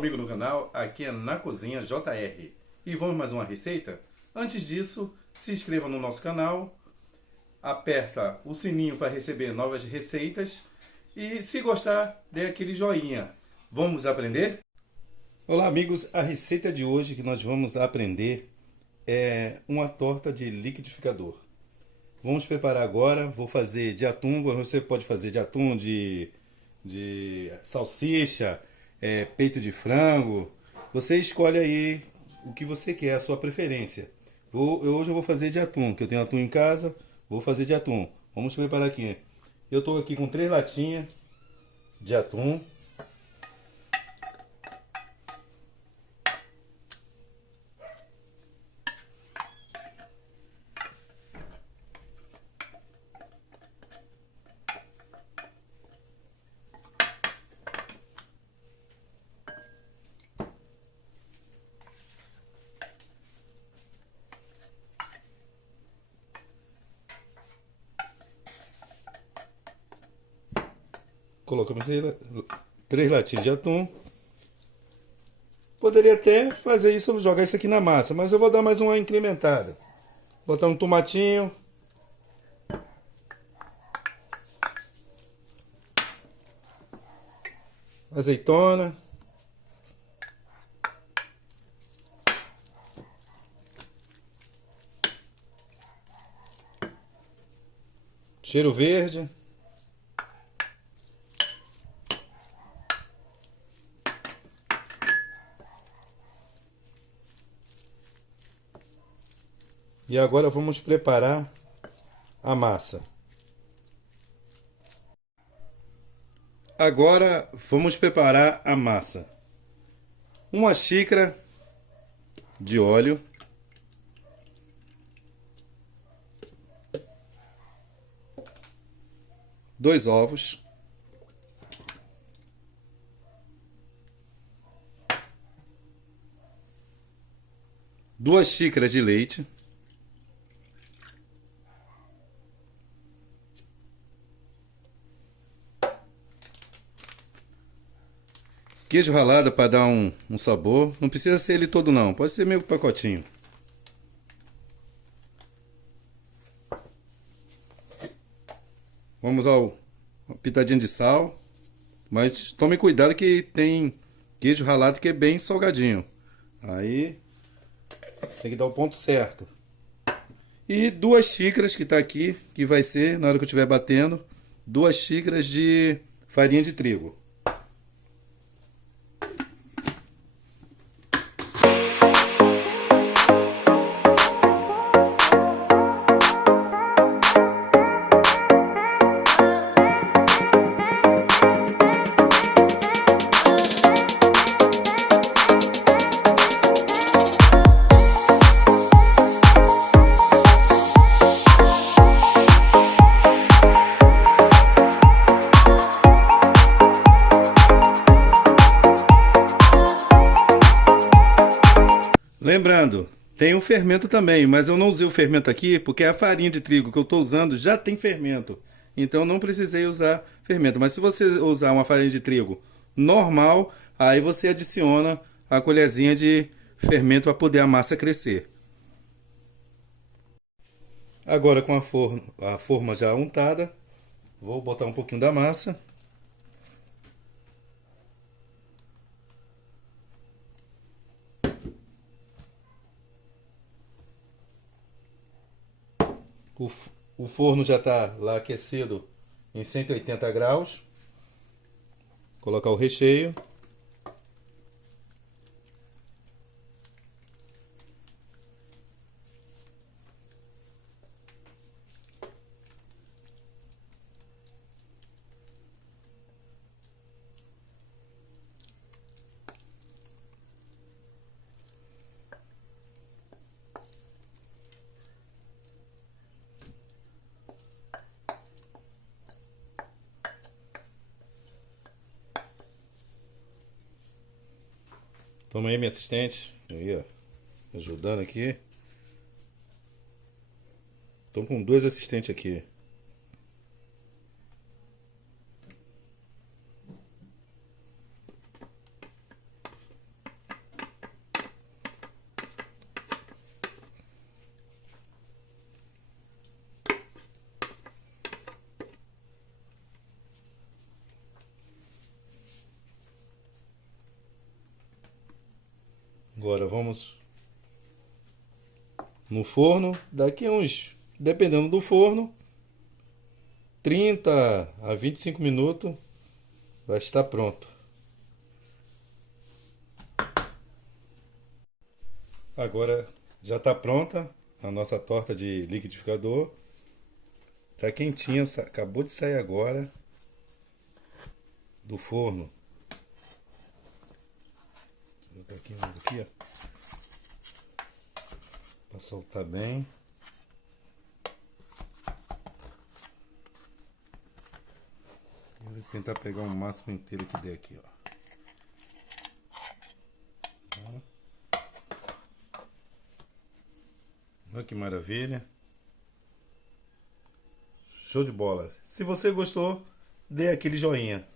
amigo no canal, aqui é Na Cozinha JR. E vamos mais uma receita? Antes disso, se inscreva no nosso canal, aperta o sininho para receber novas receitas e se gostar, dê aquele joinha. Vamos aprender? Olá amigos, a receita de hoje que nós vamos aprender é uma torta de liquidificador. Vamos preparar agora, vou fazer de atum, você pode fazer de atum, de salsicha, peito de frango. Você escolhe aí o que você quer, a sua preferência. Hoje eu vou fazer de atum, que eu tenho atum em casa, vou fazer de atum. Vamos preparar aqui. Eu estou aqui com 3 latinhas de atum. Colocamos 3 latinhas de atum. Poderia até fazer isso, jogar isso aqui na massa, mas eu vou dar mais uma incrementada. Botar um tomatinho. Azeitona. Cheiro verde. E agora vamos preparar a massa. Agora vamos preparar a massa. 1 xícara de óleo. 2 ovos. 2 xícaras de leite. Queijo ralado para dar um sabor. Não precisa ser ele todo não, pode ser meio pacotinho. Vamos uma pitadinha de sal. Mas tome cuidado que tem queijo ralado que é bem salgadinho. Aí tem que dar o ponto certo. E 2 xícaras que está aqui, que vai ser, na hora que eu estiver batendo, 2 xícaras de farinha de trigo. Lembrando, tem o fermento também, mas eu não usei o fermento aqui porque a farinha de trigo que eu estou usando já tem fermento. Então não precisei usar fermento. Mas se você usar uma farinha de trigo normal, aí você adiciona a colherzinha de fermento para poder a massa crescer. Agora com a forma já untada, vou botar um pouquinho da massa. O forno já está lá aquecido em 180 graus. Colocar o recheio. Toma aí, minha assistente. Aí, ó. Ajudando aqui. Tô com 2 assistentes aqui. Agora vamos no forno. Daqui uns, dependendo do forno, 30 a 25 minutos vai estar pronto. Agora já está pronta a nossa torta de liquidificador. Tá quentinha, acabou de sair agora do forno. Vou botar aqui mais aqui, ó, para soltar bem. Eu vou tentar pegar o máximo inteiro que der aqui, ó. Olha que maravilha. Show de bola. Se você gostou, dê aquele joinha.